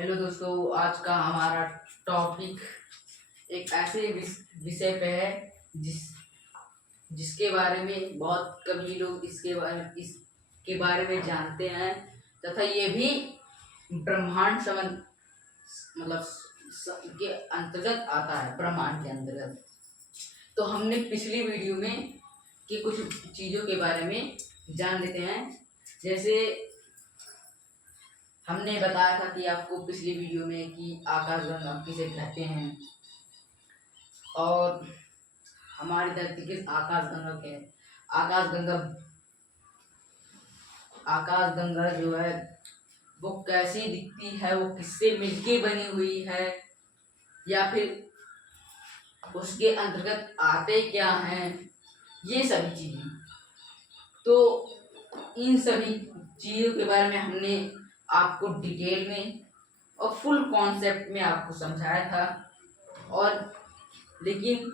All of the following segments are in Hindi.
हेलो दोस्तों, आज का हमारा टॉपिक एक ऐसे विषय पे है जिसके बारे में बहुत कम ही लोग इसके बारे में जानते हैं तथा ये भी ब्रह्मांड संबंध मतलब के अंतर्गत आता है। ब्रह्मांड के अंतर्गत तो हमने पिछली वीडियो में कि कुछ चीज़ों के बारे में जान लेते हैं। जैसे हमने बताया था कि आपको पिछली वीडियो में कि आकाशगंगा किसे कहते हैं और हमारी धरती किस आकाशगंगा के है। आकाशगंगा आकाशगंगा जो है वो कैसी दिखती है, वो किससे मिलके बनी हुई है या फिर उसके अंतर्गत आते क्या हैं, ये सभी चीजें। तो इन सभी चीज़ों के बारे में हमने आपको डिटेल में और फुल कॉन्सेप्ट में आपको समझाया था। और लेकिन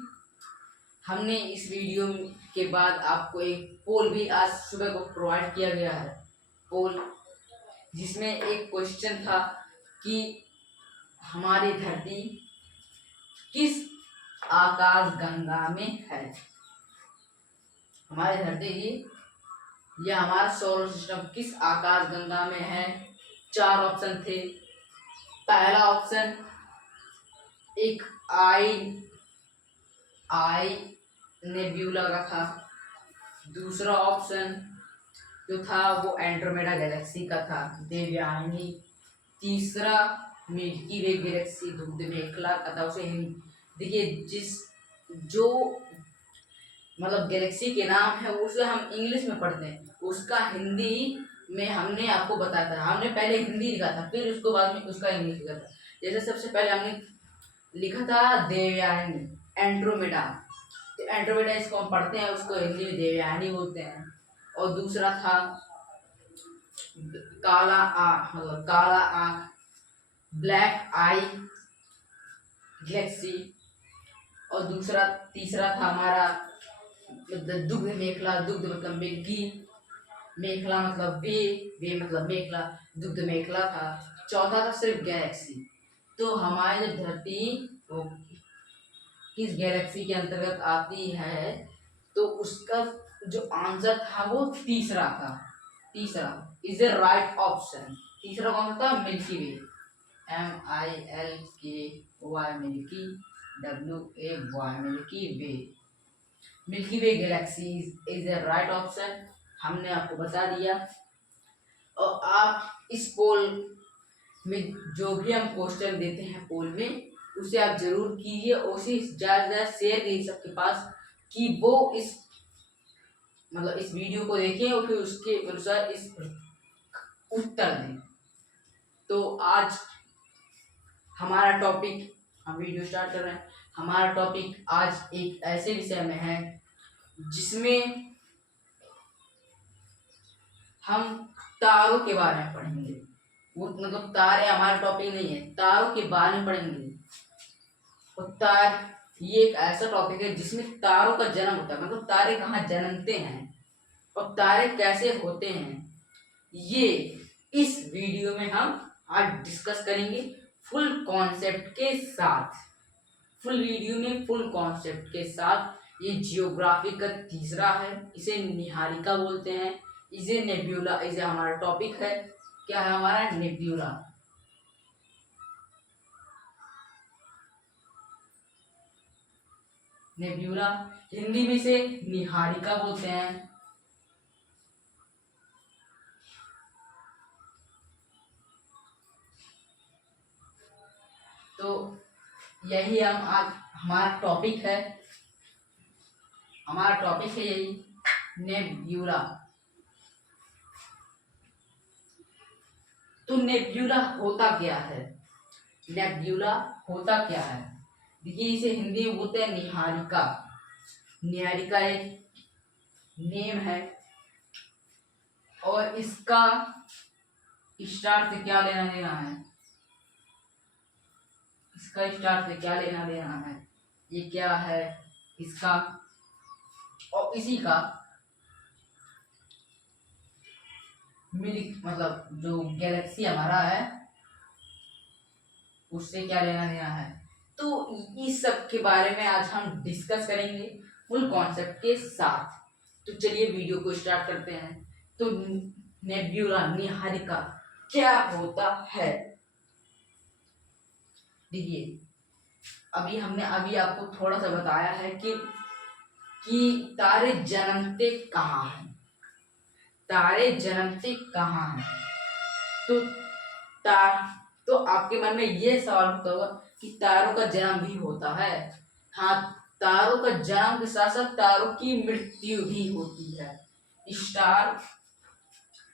हमने इस वीडियो के बाद आपको एक पोल भी आज सुबह को प्रोवाइड किया गया है। पोल जिसमें एक क्वेश्चन था कि हमारी धरती किस आकाश गंगा में है। हमारी धरती यह हमारा सोलर सिस्टम किस आकाश गंगा में है। 4 ऑप्शन थे। पहला ऑप्शन एक आई नेब्यूला का था। दूसरा ऑप्शन जो था वो एंड्रोमेडा गैलेक्सी का था, देवयानी। तीसरा मिल्की वे गैलेक्सी धूमध मेखला का था। उसे देखिए जो मतलब गैलेक्सी के नाम है उसे हम इंग्लिश में पढ़ते हैं, उसका हिंदी में हमने आपको बताया था। हमने पहले हिंदी लिखा था, फिर उसको बाद में उसका इंग्लिश लिखा था। जैसे सबसे पहले हमने लिखा था देवयानी, एंड्रोमेडा। तो एंड्रोमेडा इसको हम पढ़ते हैं, उसको हिंदी में देवयानी बोलते हैं। और दूसरा था काला आँख, ब्लैक आई गैलेक्सी। और तीसरा था हमारा दुग्ध मेखला। दुग्ध मतलब मिल्की, मेखला मतलब वे मतलब मेखला, दुग्ध मेखला था। चौथा था सिर्फ गैलेक्सी। तो हमारी जो धरती वो किस गैलेक्सी के अंतर्गत आती है, तो उसका जो आंसर था वो तीसरा था। तीसरा इज द राइट ऑप्शन। तीसरा कौन सा था? Milky way, MILKY, milky, WAY, milky way. Milky way Galaxy is the right option, हमने आपको बता दिया। और आप इस पोल में जो भी हम क्वेश्चन देते हैं पोल में, उसे आप जरूर कीजिए और उसे ज़्यादा शेयर कीजिए सबके पास कि वो इस वीडियो को देखें और फिर उसके अनुसार इस उत्तर दें। तो आज हमारा टॉपिक, हम वीडियो स्टार्ट कर रहे हैं। हमारा टॉपिक आज एक ऐसे विषय में है जिसमें हम तारों के बारे में पढ़ेंगे। वो मतलब तारे हमारा टॉपिक नहीं है, तारों के बारे में पढ़ेंगे। और ये एक ऐसा टॉपिक है जिसमें तारों का जन्म होता है, मतलब तारे कहाँ जन्मते हैं और तारे कैसे होते हैं, ये इस वीडियो में हम आज डिस्कस करेंगे फुल कॉन्सेप्ट के साथ। फुल वीडियो में फुल कॉन्सेप्ट के साथ। ये जियोग्राफी का तीसरा है, इसे निहारिका बोलते हैं। इसे नेब्यूला, इसे हमारा टॉपिक है। क्या है हमारा? नेब्यूला। नेब्यूला हिंदी में इसे निहारिका बोलते हैं। तो यही हम आज हमारा टॉपिक है। हमारा टॉपिक है यही, नेब्यूला। तो नेब्यूला होता क्या है? नेब्यूला होता क्या है? देखिए, इसे हिंदी में बोलते हैं निहारिका। निहारिका एक नेम है और इसका स्टार से क्या लेना देना है? इसका स्टार से क्या लेना देना है? ये क्या है इसका? और इसी का मतलब जो गैलेक्सी हमारा है, उससे क्या लेना देना है। तो इस सब के बारे में आज हम डिस्कस करेंगे फुल कॉन्सेप्ट के साथ। तो चलिए वीडियो को स्टार्ट करते हैं। तो नेब्यूला निहारिका क्या होता है। देखिए, हमने आपको थोड़ा सा बताया है कि तारे जन्मते कहाँ हैं। तारे जन्मते कहाँ हैं। तो तो आपके मन में ये सवाल होता होगा कि तारों का जन्म भी होता है। हाँ, तारों का जन्म के साथ साथ तारों की मृत्यु भी होती है। स्टार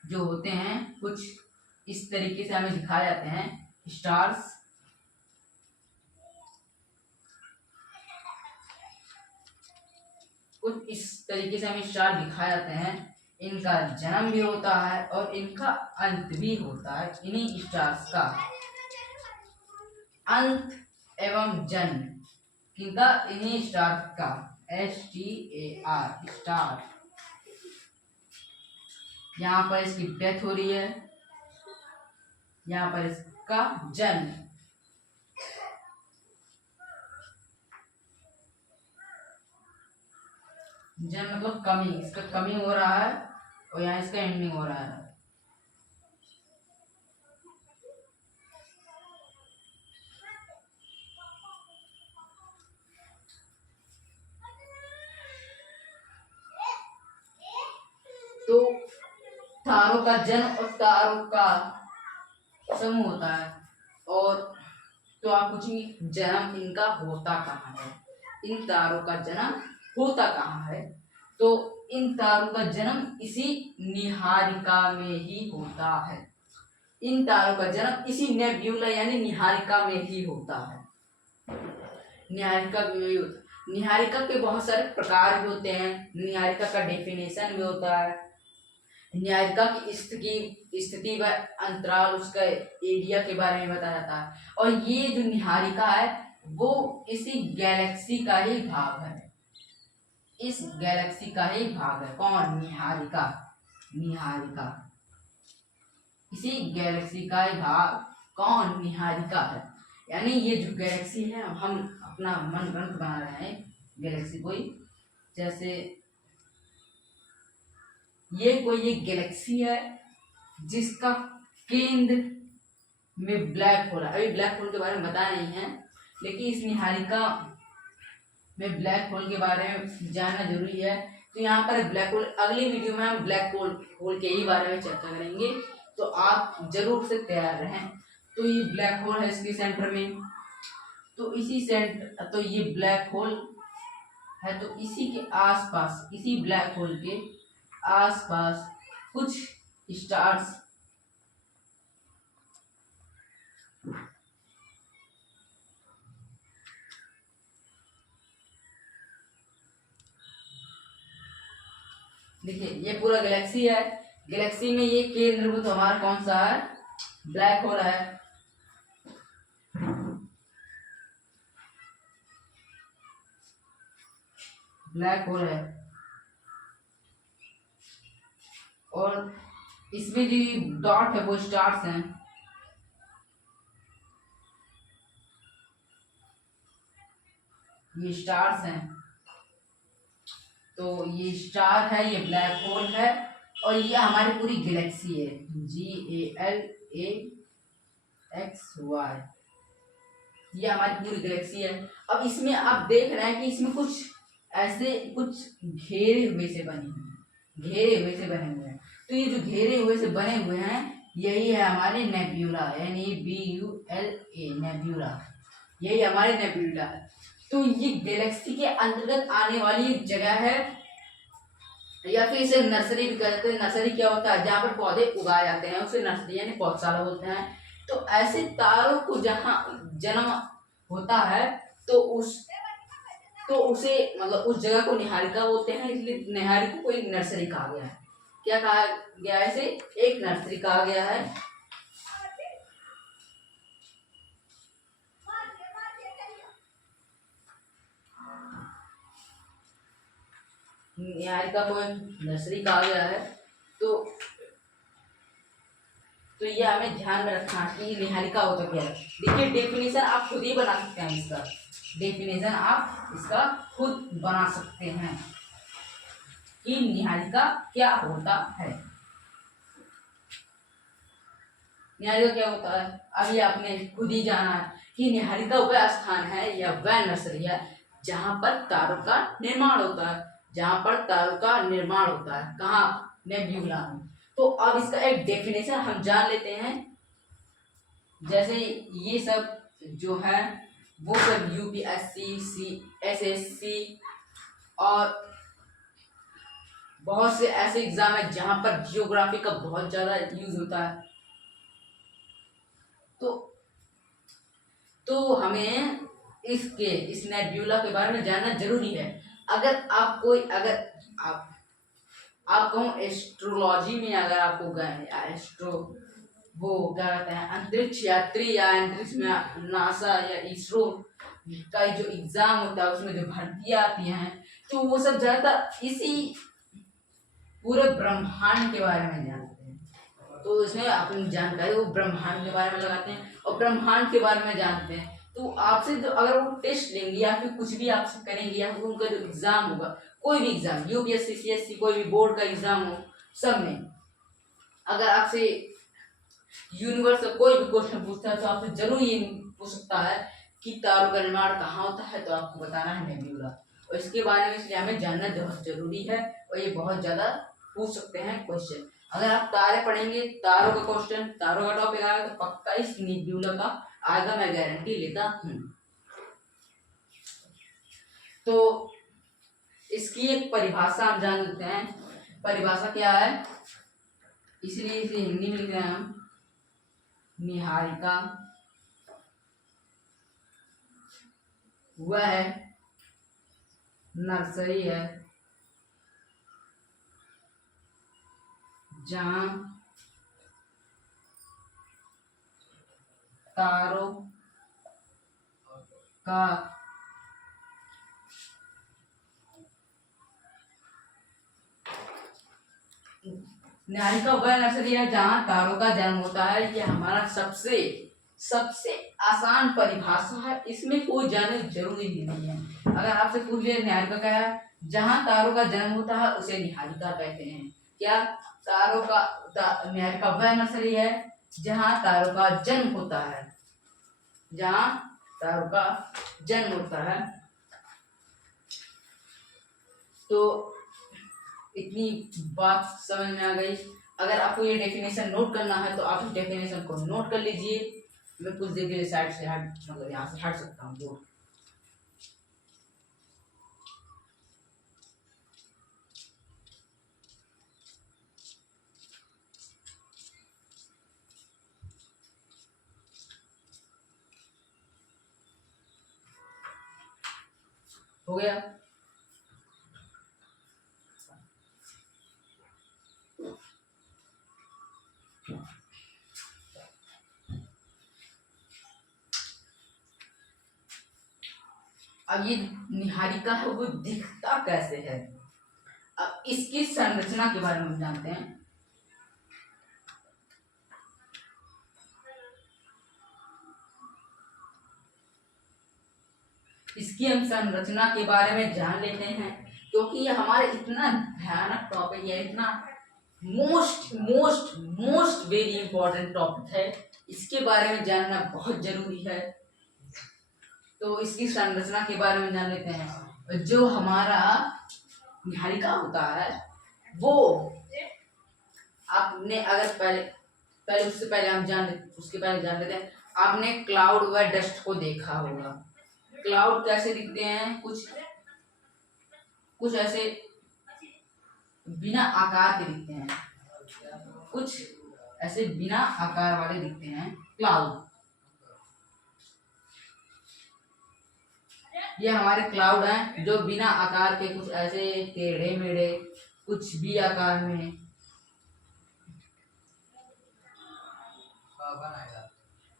जो होते हैं कुछ इस तरीके से हमें दिखाए जाते हैं। स्टार्स कुछ इस तरीके से हमें स्टार दिखाए जाते हैं। इनका जन्म भी होता है और इनका अंत भी होता है। इन्हीं स्टार्स का अंत एवं जन्म किनका, इन्हीं स्टार का। STAR star. यहाँ पर इसकी डेथ हो रही है, यहाँ पर इसका जन्म। जन्म मतलब कमी, इसका कमी हो रहा है और यहाँ इसका एंडिंग हो रहा है। तो तारों का जन्म और तारों का समूह होता है। और तो आप पूछेंगे जन्म इनका होता कहाँ है, इन तारों का जन्म होता कहाँ है। तो इन तारों का जन्म इसी निहारिका में ही होता है। इन तारों का जन्म इसी नेब्यूला यानी निहारिका में ही होता है। निहारिका में ही होता है। निहारिका के बहुत सारे प्रकार भी होते हैं। निहारिका का डेफिनेशन भी होता है। निहारिका की स्थिति व अंतराल, उसका एरिया के बारे में बताया जाता है। और ये जो निहारिका है वो इसी गैलेक्सी का ही भाग है। इस गैलेक्सी का ही भाग है। कौन? निहारिका। निहारिका इसी गैलेक्सी का ही भाग कौन? निहारिका है। यानी ये जो गैलेक्सी है, हम अपना मन गढ़ंत बना रहे हैं गैलेक्सी कोई, जैसे ये कोई गैलेक्सी है जिसका केंद्र में ब्लैक होल है। अभी ब्लैक होल के बारे में बता नहीं है, लेकिन इस निहारिका में ब्लैक होल के बारे में जानना जरूरी है। तो यहाँ पर ब्लैक होल, अगली वीडियो में हम ब्लैक होल के ही बारे में चर्चा करेंगे, तो आप जरूर से तैयार रहें। तो ये ब्लैक होल है इसके सेंटर में, तो तो ये ब्लैक होल है, तो इसी के आसपास, इसी ब्लैक होल के आसपास कुछ स्टार्स देखिए, ये पूरा गैलेक्सी है। गैलेक्सी में ये केंद्रबिंदु हमारा कौन सा है? ब्लैक होल है। ब्लैक होल है और इसमें जो डॉट है वो स्टार्स हैं। ये स्टार्स हैं। तो ये स्टार है, ये ब्लैक होल है और ये हमारी पूरी गैलेक्सी है। GALAXY, ये हमारी पूरी गैलेक्सी है। अब इसमें आप देख रहे हैं कि इसमें कुछ ऐसे कुछ घेरे हुए से बने हुए हैं। तो ये जो घेरे हुए से बने हुए हैं, यही है हमारे नेब्यूला, यानी BULA नेब्यूला, यही हमारे नेब्यूला है। तो ये गैलेक्सी के अंतर्गत आने वाली एक जगह है, या फिर इसे नर्सरी भी कहते हैं। नर्सरी क्या होता है? जहाँ पर पौधे उगाए जाते हैं उसे नर्सरी यानी पौधशाला बोलते हैं। तो ऐसे तारों को जहाँ जन्म होता है, तो उसे मतलब उस जगह को निहारिका बोलते हैं। इसलिए निहारिका को एक नर्सरी कहा गया है। क्या कहा गया है? इसे एक नर्सरी कहा गया है। निहारिका को नर्सरी कहा गया है। तो ये ये हमें ध्यान में रखना कि निहारिका होता क्या है। देखिए डेफिनेशन आप खुद ही बना सकते हैं, इसका डेफिनेशन आप इसका खुद बना सकते हैं कि निहारिका क्या होता है। निहारिका क्या होता है अभी आपने खुद ही जाना है कि निहारिका वह स्थान है या वह नर्सरी है जहां पर तारों का निर्माण होता है, जहां पर तारों का निर्माण होता है। कहाँ? नेब्यूला में। तो अब इसका एक डेफिनेशन हम जान लेते हैं। जैसे ये सब जो है वो सब यूपीएससी, एसएससी और बहुत से ऐसे एग्जाम है जहां पर जियोग्राफी का बहुत ज्यादा यूज होता है। तो हमें इस नेब्यूला के बारे में जानना जरूरी है। अगर आप कहूँ एस्ट्रोलॉजी में अगर आपको गए या एस्ट्रो वो क्या कहते हैं अंतरिक्ष यात्री या अंतरिक्ष में नासा या इसरो का जो एग्जाम होता है उसमें जो भर्तियां आती हैं तो वो सब ज्यादातर इसी पूरे ब्रह्मांड के बारे में जानते हैं। तो उसमें अपनी जानकारी वो ब्रह्मांड के बारे में लगाते हैं और ब्रह्मांड के बारे में जानते हैं। तो आपसे जो अगर वो टेस्ट लेंगे या फिर कुछ भी आपसे करेंगे या फिर उनका जो एग्जाम होगा, कोई भी एग्जाम यूपीएससी सीएससी कोई भी बोर्ड का एग्जाम हो, सब में अगर आपसे यूनिवर्स का कोई भी क्वेश्चन पूछता है तो आपसे जरूर ये पूछ सकता है कि तारों का निर्माण कहाँ होता है, तो आपको बताना है नेब्यूला। और इसके बारे में इसलिए हमें जानना बहुत जरूरी है और ये बहुत ज्यादा पूछ सकते हैं क्वेश्चन। अगर आप तारे पढ़ेंगे, तारों का क्वेश्चन, तारों का टॉपिक आएगा तो पक्का इस नेब्यूला का आएगा, मैं गारंटी लेता हूँ। तो इसकी एक परिभाषा हम जान लेते हैं। परिभाषा क्या है, इसलिए इसे हिंदी में लिख रहे हैं हम। निहारिका वह नर्सरी है जहां तारों का निहारिका वह नर्सरी है जहां तारों का जन्म होता है। ये हमारा सबसे आसान परिभाषा है, इसमें कोई जानना जरूरी नहीं है। अगर आपसे पूछ लिया निहारिका क्या है, जहां तारों का जन्म होता है उसे निहारिका कहते हैं। क्या? निहारिका वह नर्सरी है जहां तारों का जन्म होता है, जहां तारों का जन्म होता है। तो इतनी बात समझ में आ गई। अगर आपको ये डेफिनेशन नोट करना है तो आप इस डेफिनेशन को नोट कर लीजिए। मैं कुछ देर के लिए साइड से मतलब यहाँ से हट सकता हूँ बोर्ड। हो गया? अब ये निहारिका है वो दिखता कैसे है, अब इसकी संरचना के बारे में जानते हैं। इसकी हम संरचना के बारे में जान लेते हैं क्योंकि ये हमारे इतना भयानक टॉपिक है, इतना most most most very important topic है, इसके बारे में जानना बहुत जरूरी है। तो इसकी संरचना के बारे में जान लेते हैं। जो हमारा निहारिका होता है वो आपने अगर पहले उससे पहले हम उसके पहले जान लेते हैं। आपने क्लाउड व डस्ट को देखा होगा। क्लाउड कैसे दिखते हैं? कुछ ऐसे बिना आकार के दिखते हैं, कुछ ऐसे बिना आकार वाले दिखते हैं क्लाउड। ये हमारे क्लाउड हैं जो बिना आकार के, कुछ ऐसे टेढ़े मेढ़े, कुछ भी आकार में,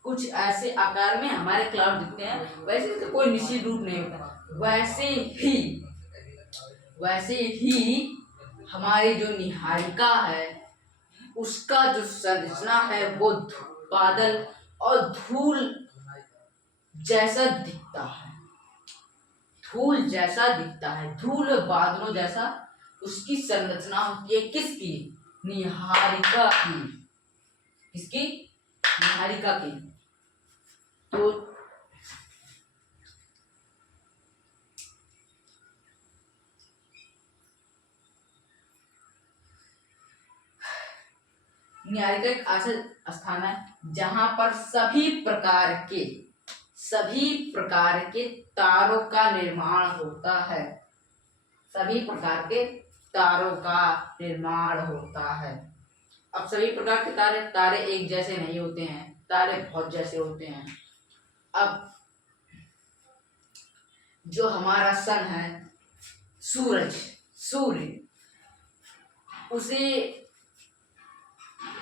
कुछ ऐसे आकार में हमारे क्लाउड दिखते हैं। वैसे तो कोई निश्चित रूप नहीं होता। वैसे ही हमारी जो निहारिका है उसका जो संरचना है वो बादल और धूल जैसा दिखता है, धूल जैसा दिखता है, धूल बादलों जैसा उसकी संरचना होती है। किसकी? निहारिका की। किसकी? निहारिका की। तो निहारिका एक ऐसा स्थान है जहां पर सभी प्रकार के तारों का निर्माण होता है। सभी प्रकार के तारों का निर्माण होता है। अब सभी प्रकार के तारे एक जैसे नहीं होते हैं, तारे बहुत जैसे होते हैं। अब जो हमारा सन है, सूर्य,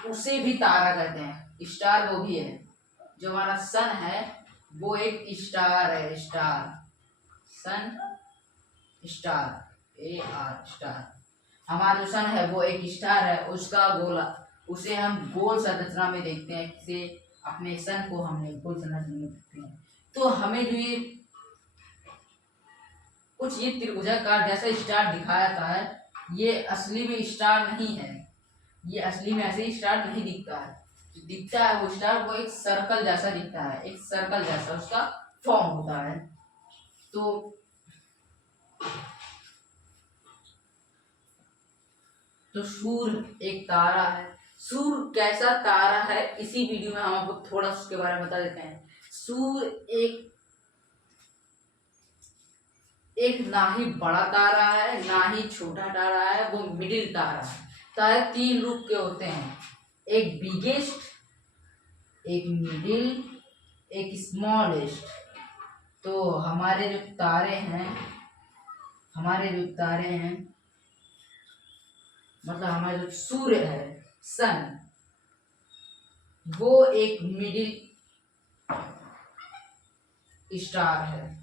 उसे भी तारा कहते हैं, स्टार वो भी है। जो हमारा सन है वो एक स्टार है, सन, स्टार। हमारा जो सन है वो एक स्टार है, उसका गोला, उसे हम गोल संरचना में देखते हैं। किसे? अपने सन को हमने गोल संरचना में देखते हैं। तो हमें जो ये कुछ ये त्रिभुजाकार जैसा स्टार दिखाया था है, ये असली में स्टार नहीं है। ये असली में ऐसे ही स्टार नहीं दिखता है। जो दिखता है वो स्टार वो एक सर्कल जैसा दिखता है, एक सर्कल जैसा उसका फॉर्म होता है। तो सूर्य एक तारा है। सूर्य कैसा तारा है इसी वीडियो में हम आपको थोड़ा उसके बारे में बता देते हैं। सूर्य एक ना ही बड़ा तारा है ना ही छोटा तारा है, वो मिडिल तारा है। तारे 3 रूप के होते हैं, एक बिगेस्ट, एक मिडिल, एक स्मॉलेस्ट। तो हमारे जो तारे हैं मतलब हमारा जो सूर्य है, सन, वो एक मिडिल स्टार है।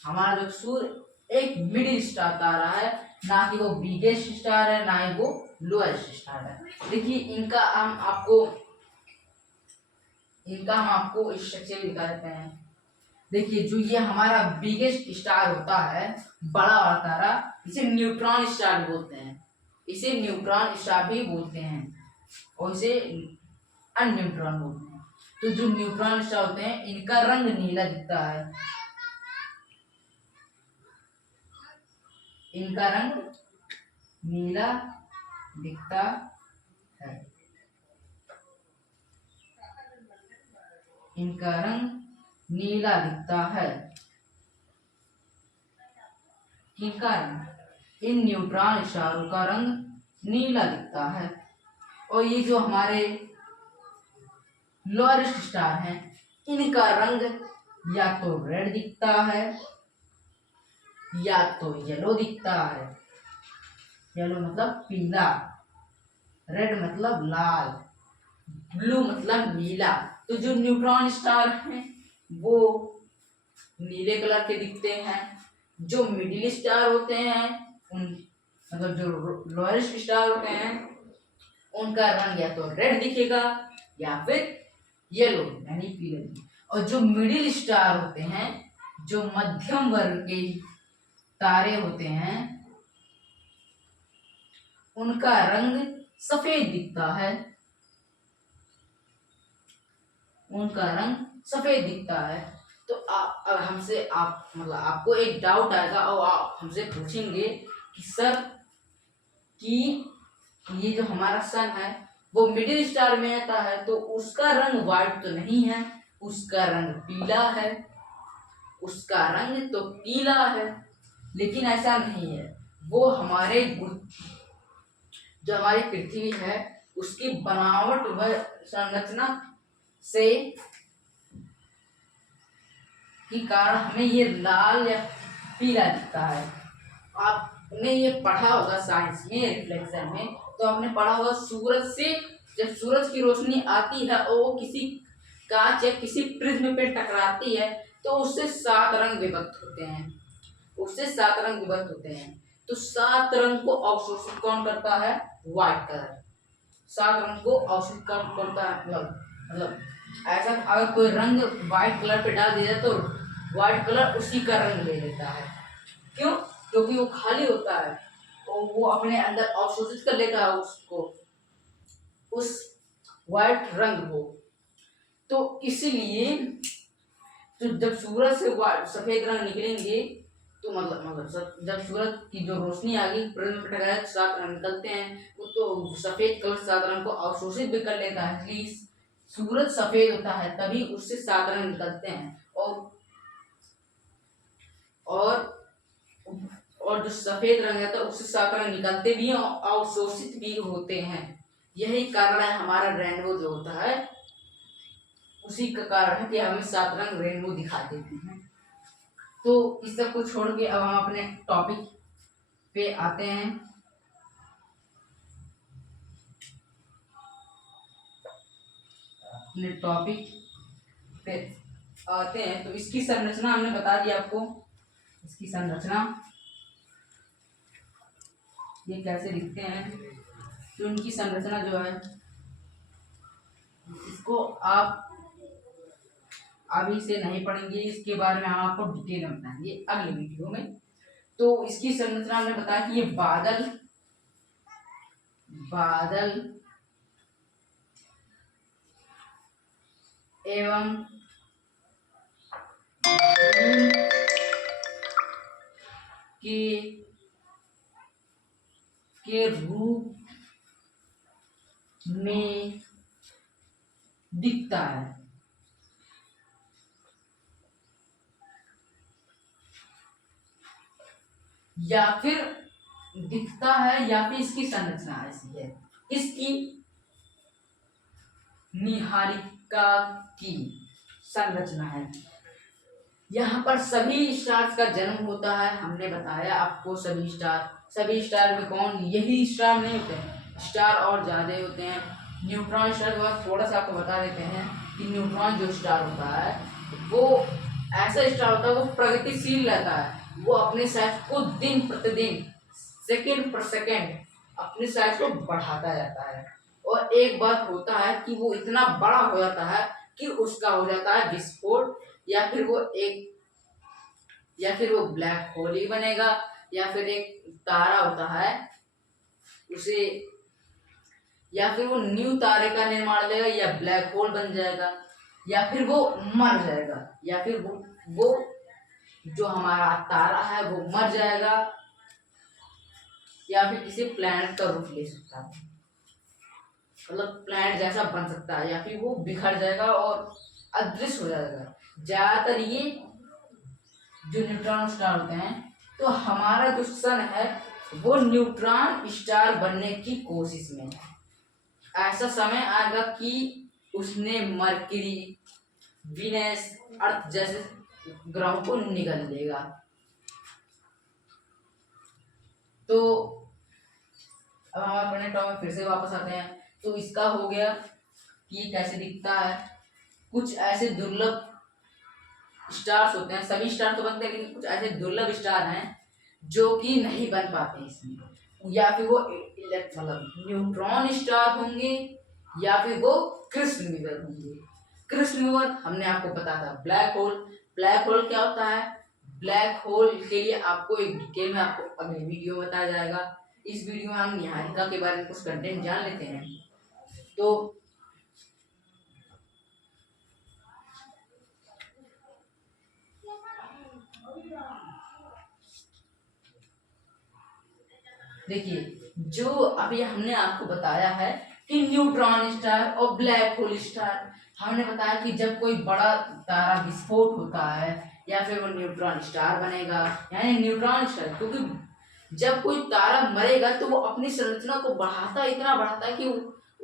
हमारा जो सूर्य एक मिडिल स्टार तारा है, ना कि वो बिगेस्ट स्टार है ना ही वो लोएस्ट स्टार है। देखिए इनका हम आपको स्ट्रक्चर दिखा देते हैं। देखिए जो ये हमारा बिगेस्ट स्टार होता है, बड़ा वाला तारा, इसे न्यूट्रॉन स्टार बोलते हैं। इसे न्यूट्रॉन स्टार भी बोलते हैं और इसे अनन्यूट्रॉन बोलते हैं। तो जो न्यूट्रॉन स्टार होते हैं इनका रंग नीला दिखता है, इनका रंग नीला दिखता है, इनका रंग नीला दिखता है। इनका रंग, इन न्यूट्रॉन स्टारों का रंग नीला दिखता है। और ये जो हमारे लोएस्ट स्टार हैं, इनका रंग या तो रेड दिखता है या तो येलो दिखता है। येलो मतलब पीला, रेड मतलब लाल, ब्लू मतलब नीला। तो जो न्यूट्रॉन स्टार हैं वो नीले कलर के दिखते हैं। जो मिडिल स्टार होते हैं मतलब जो लोएस्ट स्टार होते हैं उनका रंग या तो रेड दिखेगा या फिर येलो यानी पीले। और जो मिडिल स्टार होते हैं, जो मध्यम वर्ग के तारे होते हैं, उनका रंग सफेद दिखता है, उनका रंग सफेद दिखता है। तो अब हमसे आपको एक डाउट आएगा और आप हमसे पूछेंगे कि सर कि ये जो हमारा सन है वो मिडिल स्टार में आता है तो उसका रंग व्हाइट तो नहीं है, उसका रंग पीला है, उसका रंग तो पीला है। लेकिन ऐसा नहीं है, वो जो हमारी पृथ्वी है उसकी बनावट व संरचना से के कारण हमें ये लाल या पीला दिखता है। आपने ये पढ़ा होगा साइंस में, रिफ्लेक्शन में, तो आपने पढ़ा होगा सूरज से जब सूरज की रोशनी आती है और वो किसी कांच या किसी प्रिज्म पे टकराती है तो उससे 7 रंग विभक्त होते हैं, उससे 7 रंग विभक्त होते हैं। तो 7 रंग को अवशोषित कौन करता है? व्हाइट कलर, 7 रंग को अवशोषित करता है। मतलब ऐसा अगर कोई रंग व्हाइट कलर पे डाल दिया जाए तो व्हाइट कलर उसी का रंग ले लेता है। क्यों? क्योंकि वो खाली होता है और वो अपने अंदर अवशोषित कर लेता है उसको, उस व्हाइट रंग को। तो इसीलिए तो जब सूरज से सफेद रंग निकलेंगे तो जब सूरज की जो रोशनी आ गई प्रतिबिंब पे टकराए तो 7 रंग निकलते हैं। वो तो सफेद कलर 7 रंग को अवशोषित भी कर लेता है, इसलिए सूरज सफेद होता है तभी उससे 7 रंग निकलते हैं। और और जो सफेद रंग है तो उससे 7 रंग निकलते भी हैं और अवशोषित भी होते हैं। यही कारण है हमारा रेनबो जो होता है, उसी का कारण है कि हमें 7 रंग रेनबो दिखाई देते हैं। तो इस सब को छोड़ के अब हम अपने टॉपिक पे आते हैं। अपने टॉपिक पे आते हैं तो इसकी संरचना हमने बता दी आपको। इसकी संरचना ये कैसे दिखते हैं, तो इनकी संरचना जो है इसको आप अभी से नहीं पढ़ेंगे, इसके बारे में हम आपको डिटेल में बताएंगे अगले वीडियो में। तो इसकी संरचना हमने बताया कि ये बादल बादल एवं के रूप में दिखता है। या फिर दिखता है या फिर इसकी संरचना ऐसी है। इसकी निहारिका की संरचना है। यहाँ पर सभी स्टार्स का जन्म होता है। हमने बताया आपको सभी स्टार में कौन, यही स्टार नहीं होते हैं, स्टार और ज्यादा होते हैं। न्यूट्रॉन स्टार के बाद थोड़ा सा आपको बता देते हैं कि न्यूट्रॉन जो स्टार होता है वो ऐसा स्टार होता है, वो प्रगतिशील रहता है। वो अपने साइज को दिन प्रतिदिन सेकंड पर सेकंड अपने साइज को बढ़ाता जाता है। और एक बात होता है कि वो इतना बड़ा हो जाता है कि उसका हो जाता है विस्फोट, या फिर वो ब्लैक होल ही बनेगा, या फिर एक तारा होता है उसे, या फिर वो न्यू तारे का निर्माण लेगा, या ब्लैक होल बन जाएगा, या फिर वो मर जाएगा, या फिर वो जो हमारा तारा है वो मर जाएगा, या फिर किसी प्लैनेट का रूप ले सकता है, मतलब प्लैनेट जैसा बन सकता है, या फिर वो बिखर जाएगा और अदृश्य हो जाएगा। ज्यादातर ये जो न्यूट्रॉन स्टार होते हैं, तो हमारा जो सन है वो न्यूट्रॉन स्टार बनने की कोशिश में है। ऐसा समय आएगा कि उसने मरकरी, वीनस, अर्थ जैसे ग्रहों को निगल देगा। तो अब हम अपने टॉपिक फिर से वापस आते हैं। तो इसका हो गया कि ये कैसे दिखता है। कुछ ऐसे दुर्लभ स्टार्स होते हैं, सभी स्टार तो बनते हैं लेकिन कुछ ऐसे दुर्लभ स्टार हैं जो कि नहीं बन पाते इसमें। या फिर वो न्यूट्रॉन स्टार होंगे, या फिर वो कृष्ण मिरर होंगे। कृष्ण मिरर हमने आपको बताया था। ब्लैक होल क्या होता है? ब्लैक होल के लिए आपको एक डिटेल में आपको अगले वीडियो में बताया जाएगा। इस वीडियो में हम निहारिका के बारे में कुछ कंटेंट जान लेते हैं। तो देखिए, जो अभी हमने आपको बताया है कि न्यूट्रॉन स्टार और ब्लैक होल स्टार, हमने बताया कि जब कोई बड़ा तारा विस्फोट होता है या फिर वो न्यूट्रॉन स्टार बनेगा, यानी न्यूट्रॉन स्टार, क्योंकि जब कोई तारा मरेगा तो वो अपनी संरचना को इतना बढ़ाता है कि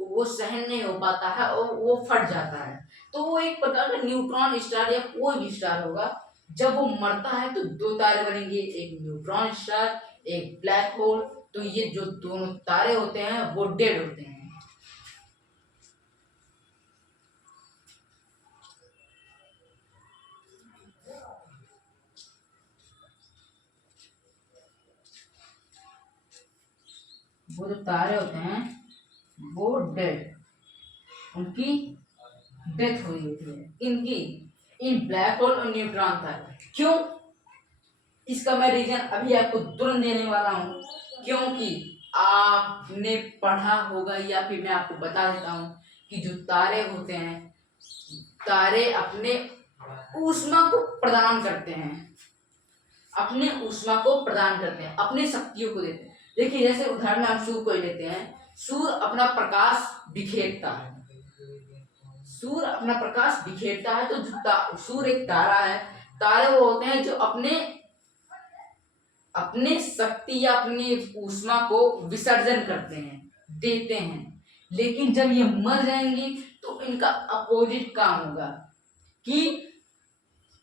वो सहन नहीं हो पाता है और वो फट जाता है। तो वो एक प्रकार का न्यूट्रॉन स्टार या कोई भी स्टार होगा, जब वो मरता है तो 2 तारे बनेंगे, एक न्यूट्रॉन स्टार, एक ब्लैक होल। तो ये जो दोनों तारे होते हैं वो डेड होते हैं। वो जो तारे होते हैं वो डेड, उनकी डेथ हुई होती है इनकी, इन ब्लैक होल और न्यूट्रॉन तारे। क्यों? इसका मैं रीजन अभी आपको तुरंत देने वाला हूँ, क्योंकि आपने पढ़ा होगा या फिर मैं आपको बता देता हूँ कि जो तारे होते हैं, तारे अपने ऊष्मा को प्रदान करते हैं, अपने ऊष्मा को प्रदान करते हैं, अपनी शक्तियों को देते हैं। देखिए जैसे उदाहरण हम सूर्य को लेते हैं, सूर्य अपना प्रकाश बिखेरता है, सूर्य अपना प्रकाश बिखेरता है, तो जो सूर्य एक तारा है, तारे वो होते हैं जो अपने शक्ति या अपनी ऊष्मा को विसर्जन करते हैं, देते हैं। लेकिन जब ये मर जाएंगे तो इनका अपोजिट काम होगा कि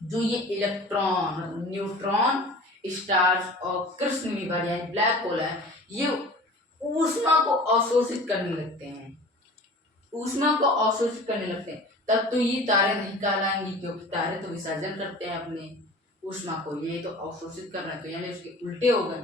जो ये इलेक्ट्रॉन, न्यूट्रॉन, स्टार्स और कृष्ण विवर यानी ब्लैक होल है, ये ऊष्मा को अवशोषित करने लगते हैं, ऊष्मा को अवशोषित करने लगते हैं। तब तो ये तारे नहीं कहलाएंगे, क्योंकि तारे तो विसर्जन करते हैं अपने ऊष्मा को, ये तो अवशोषित कर रहे हैं, तो यानी उसके उल्टे हो गए।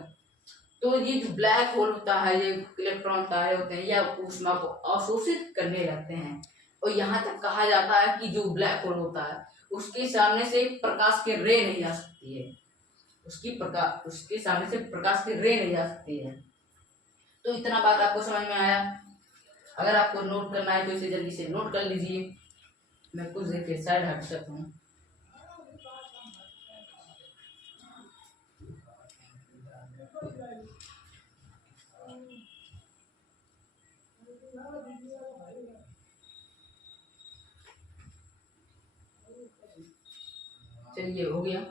तो ये जो ब्लैक होल होता है, ये इलेक्ट्रॉन तारे होते हैं, या ऊष्मा को अवशोषित करने लगते हैं। और यहाँ तक कहा जाता है कि जो ब्लैक होल होता है उसके सामने से प्रकाश की रे नहीं जा सकती है, उसके सामने से प्रकाश की रे नहीं जा सकती है। तो इतना बात आपको समझ में आया? अगर आपको नोट करना है तो इसे जल्दी से नोट कर लीजिए। मैं कुछ देर के साइड हट सकता हूँ। चलिए हो गया।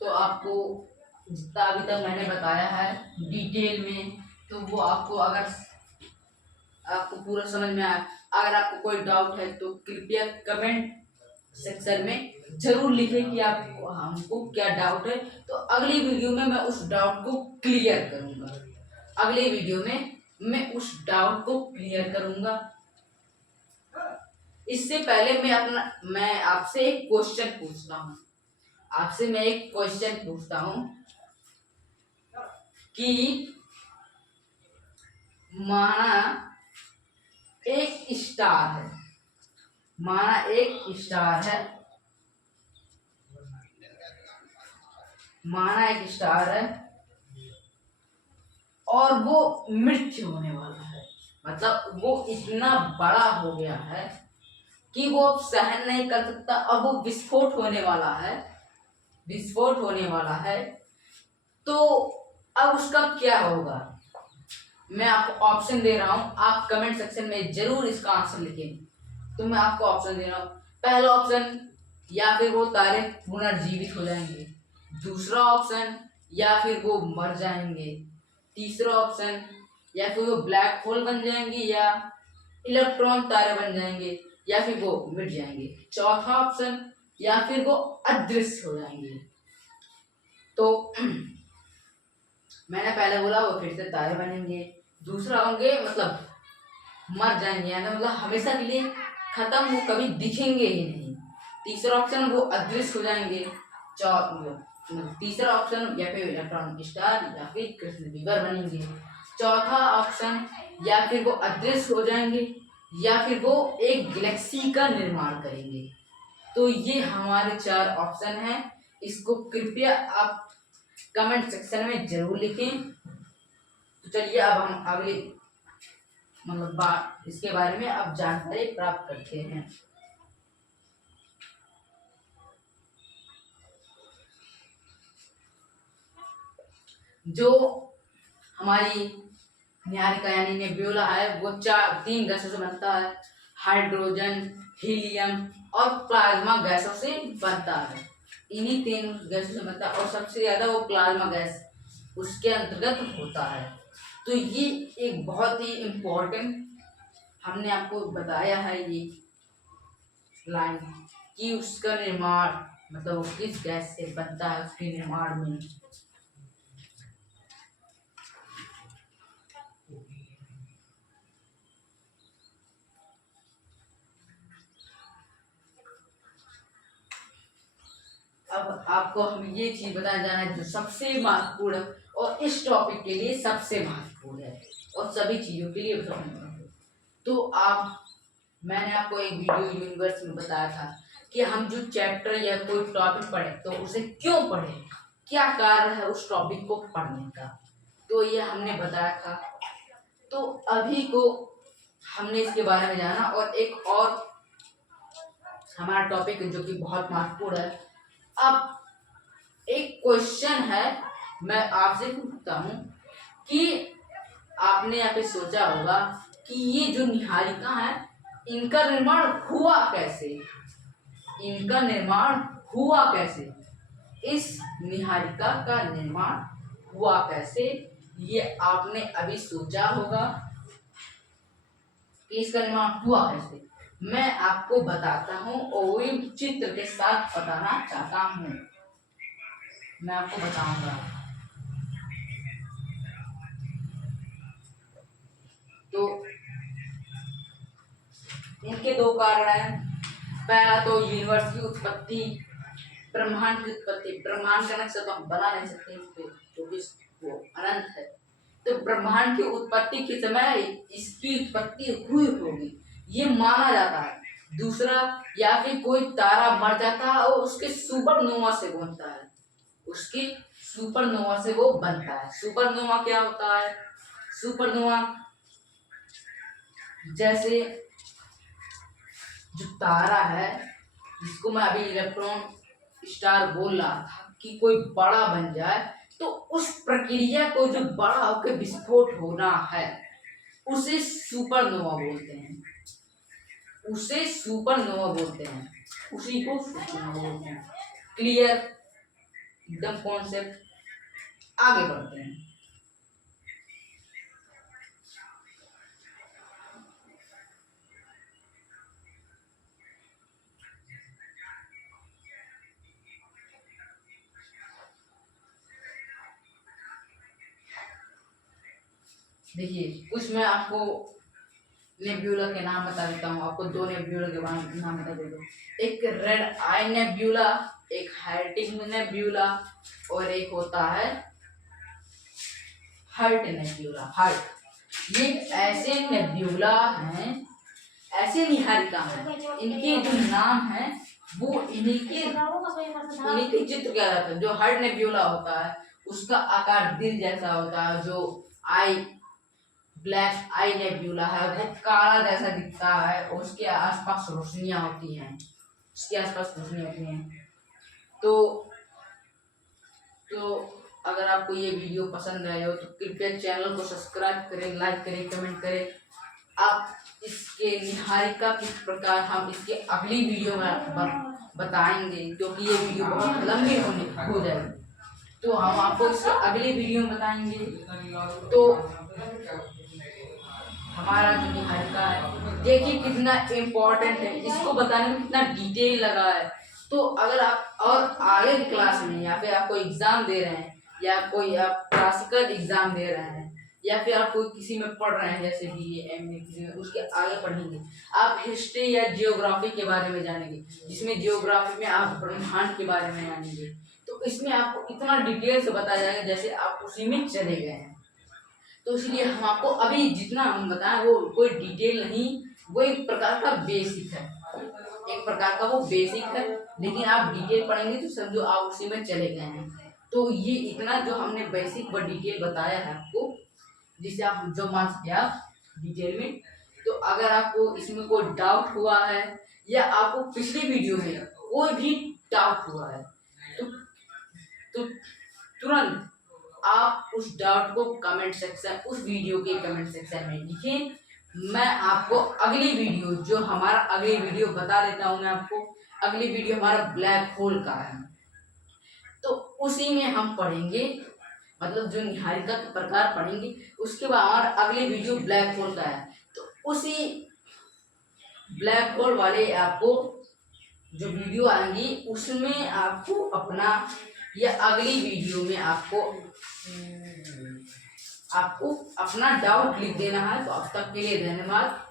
तो आपको जितना अभी तक मैंने बताया है डिटेल में, तो वो आपको अगर आपको पूरा समझ में आया, अगर आपको कोई डाउट है तो कृपया कमेंट सेक्शन में जरूर लिखें कि आपको हमको क्या डाउट है, तो अगली वीडियो में मैं उस डाउट को क्लियर करूंगा। अगली वीडियो में मैं उस डाउट को क्लियर करूंगा। इससे पहले मैं आपसे एक क्वेश्चन पूछता हूँ, आपसे मैं एक क्वेश्चन पूछता हूँ कि माना एक स्टार है, माना एक स्टार है, माना एक स्टार है और वो मृत्यु होने वाला है, मतलब वो इतना बड़ा हो गया है कि वो अब सहन नहीं कर सकता, अब वो विस्फोट होने वाला है, विस्फोट होने वाला है। तो अब उसका क्या होगा? मैं आपको ऑप्शन दे रहा हूं, आप कमेंट सेक्शन में जरूर इसका आंसर लिखें। तो मैं आपको ऑप्शन दे रहा हूं। पहला ऑप्शन, या फिर वो तारे पुनर्जीवित हो जाएंगे। दूसरा ऑप्शन, या फिर वो मर जाएंगे। तीसरा ऑप्शन, या फिर वो ब्लैक होल बन जाएंगे या इलेक्ट्रॉन तारे बन जाएंगे, या फिर वो मिट जाएंगे। चौथा ऑप्शन, या फिर वो अदृश्य हो जाएंगे। तो मैंने पहले बोला वो फिर से तारे बनेंगे, दूसरा होंगे मतलब मर जाएंगे, यानी मतलब हमेशा के लिए खत्म, वो कभी दिखेंगे ही नहीं। तीसरा ऑप्शन, वो अदृश्य हो जाएंगे। तीसरा ऑप्शन, या फिर इलेक्ट्रॉन स्टार या फिर कृष्ण विवर बनेंगे। चौथा ऑप्शन, या फिर वो अदृश्य हो जाएंगे या फिर वो एक गैलेक्सी का निर्माण करेंगे। तो ये हमारे 4 ऑप्शन हैं। इसको कृपया आप कमेंट सेक्शन में जरूर लिखें। तो चलिए अब हम अगले मतलब इसके बारे में अब जानकारी प्राप्त करते हैं। जो हमारी निहारिका यानी नेब्यूला है वो 3 गैसों से बनता है, हाइड्रोजन, हीलियम और प्लाज्मा गैसों से बनता है। इन्हीं तीन गैसों से बनता है और सबसे ज़्यादा वो प्लाज्मा गैस उसके अंतर्गत होता है। तो ये एक बहुत ही इम्पोर्टेंट हमने आपको बताया है ये लाइन कि उसका निर्माण मतलब वो किस गैस से बनता है उसके निर्माण में। अब आपको हम ये चीज बताया जा रहा है जो सबसे महत्वपूर्ण है और इस टॉपिक के लिए सबसे महत्वपूर्ण है और सभी चीजों के लिए सबसे महत्वपूर्ण है। तो आप मैंने आपको एक वीडियो यूनिवर्स में बताया था कि हम जो चैप्टर या कोई टॉपिक पढ़े तो उसे क्यों पढ़े, क्या कारण है उस टॉपिक को पढ़ने का, तो ये हमने बताया था। तो अभी को हमने इसके बारे में जाना और एक और हमारा टॉपिक जो कि बहुत महत्वपूर्ण है। अब एक क्वेश्चन है, मैं आपसे पूछता हूँ कि आपने यहाँ पे सोचा होगा कि ये जो निहारिका है इनका निर्माण हुआ कैसे, इनका निर्माण हुआ कैसे, इस निहारिका का निर्माण हुआ कैसे, ये आपने अभी सोचा होगा कि इसका निर्माण हुआ कैसे। मैं आपको बताता हूँ और वही चित्र के साथ बताना चाहता हूँ, मैं आपको बताऊंगा। तो इनके दो कारण हैं। पहला तो यूनिवर्स की उत्पत्ति, ब्रह्मांड की उत्पत्ति। ब्रह्मांड का नक्शा तो हम बना नहीं सकते इस पे क्योंकि वो अनंत है। तो ब्रह्मांड की उत्पत्ति के समय इसकी उत्पत्ति हुई होगी ये माना जाता है। दूसरा, या फिर कोई तारा मर जाता है और उसके सुपरनोवा से बनता है, उसकी सुपरनोवा से वो बनता है। सुपरनोवा क्या होता है? सुपरनोवा जैसे जो तारा है जिसको मैं अभी इलेक्ट्रॉन स्टार बोल रहा था कि कोई बड़ा बन जाए, तो उस प्रक्रिया को जो बड़ा होकर विस्फोट होना है उसे सुपरनोवा बोलते हैं, उसे सुपरनोवा बोलते हैं, उसी को सुपरनोवा बोलते हैं। क्लियर? एकदम कॉन्सेप्ट। आगे बढ़ते हैं। देखिए कुछ मैं आपको नेब्यूला के नाम बता देता हूँ, आपको दो नेब्यूला के नाम बता देता हूँ। एक रेड आई नेब्यूला, एक हार्टिंग नेब्यूला और एक होता है हर्ट नेब्यूला। हर्ट, ये ऐसे नेब्यूला हैं, ऐसे निहारिका हैं, इनके जो नाम है वो इन्हीं के चित्र किया जाता है। जो हर्ट नेब्यूला होता है उसका आकार दिल जैसा होता है, जो आई ब्लैक आई नेब्यूला है वो काला जैसा दिखता है और उसके आसपास रोशनियां होती हैं, उसके आसपास रोशनी होती हैं। तो अगर आपको ये वीडियो पसंद आए हो तो कृपया चैनल को सब्सक्राइब करें, लाइक करें, कमेंट करें। आप इसके निहारिका किस प्रकार हम इसके अगली वीडियो में बताएंगे क्योंकि ये वीडियो बहुत लंबी हो जाएगी, तो हम आपको इसके अगली वीडियो में बताएंगे। तो हमारा जो निहारिका है देखिए कितना इम्पोर्टेंट है, इसको बताने में कितना डिटेल लगा है। तो अगर आप और आगे की क्लास में या फिर आप कोई एग्जाम दे रहे हैं या कोई आप क्लासिकल एग्जाम दे रहे हैं या फिर आप कोई किसी में पढ़ रहे हैं जैसे BA MA किसी में, उसके आगे पढ़ेंगे आप हिस्ट्री या जियोग्राफी के बारे में जानेंगे, जिसमें जियोग्राफी में आप ब्रह्मांड के बारे में जानेंगे। तो इसमें आपको इतना डिटेल से बताया जाएगा जैसे आप उसी में चले गए हैं। तो इसलिए हम आपको अभी जितना हम बताएं वो कोई डिटेल नहीं, वो एक प्रकार का बेसिक है, एक प्रकार का वो बेसिक है, लेकिन आप डिटेल पढ़ेंगे तो समझो आप उसी में चले गए हैं। तो ये इतना जो हमने बेसिक व डिटेल बताया है आपको, जिससे आप जो मान सके आप डिटेल में। तो अगर आपको इसमें कोई डाउट हुआ है या आपको पिछली वीडियो में कोई भी डाउट हुआ है तो तुरंत आप उस डाउट को कमेंट सेक्शन, उस वीडियो के कमेंट सेक्शन में लिखें। मैं आपको अगली वीडियो जो हमारा अगली वीडियो बता देता हूँ, मैं आपको अगली वीडियो हमारा ब्लैक होल का है। तो उसी में हम पढ़ेंगे, मतलब जो निहारिका के प्रकार पढ़ेंगे। उसके बाद हमारा अगली वीडियो ब्लैक होल का है, तो उसी ब्लैक होल वाले आपको जो वीडियो आएंगी उसमें आपको अपना, या अगली वीडियो में आपको अपना डाउट लिख देना है। तो अब तक के लिए धन्यवाद।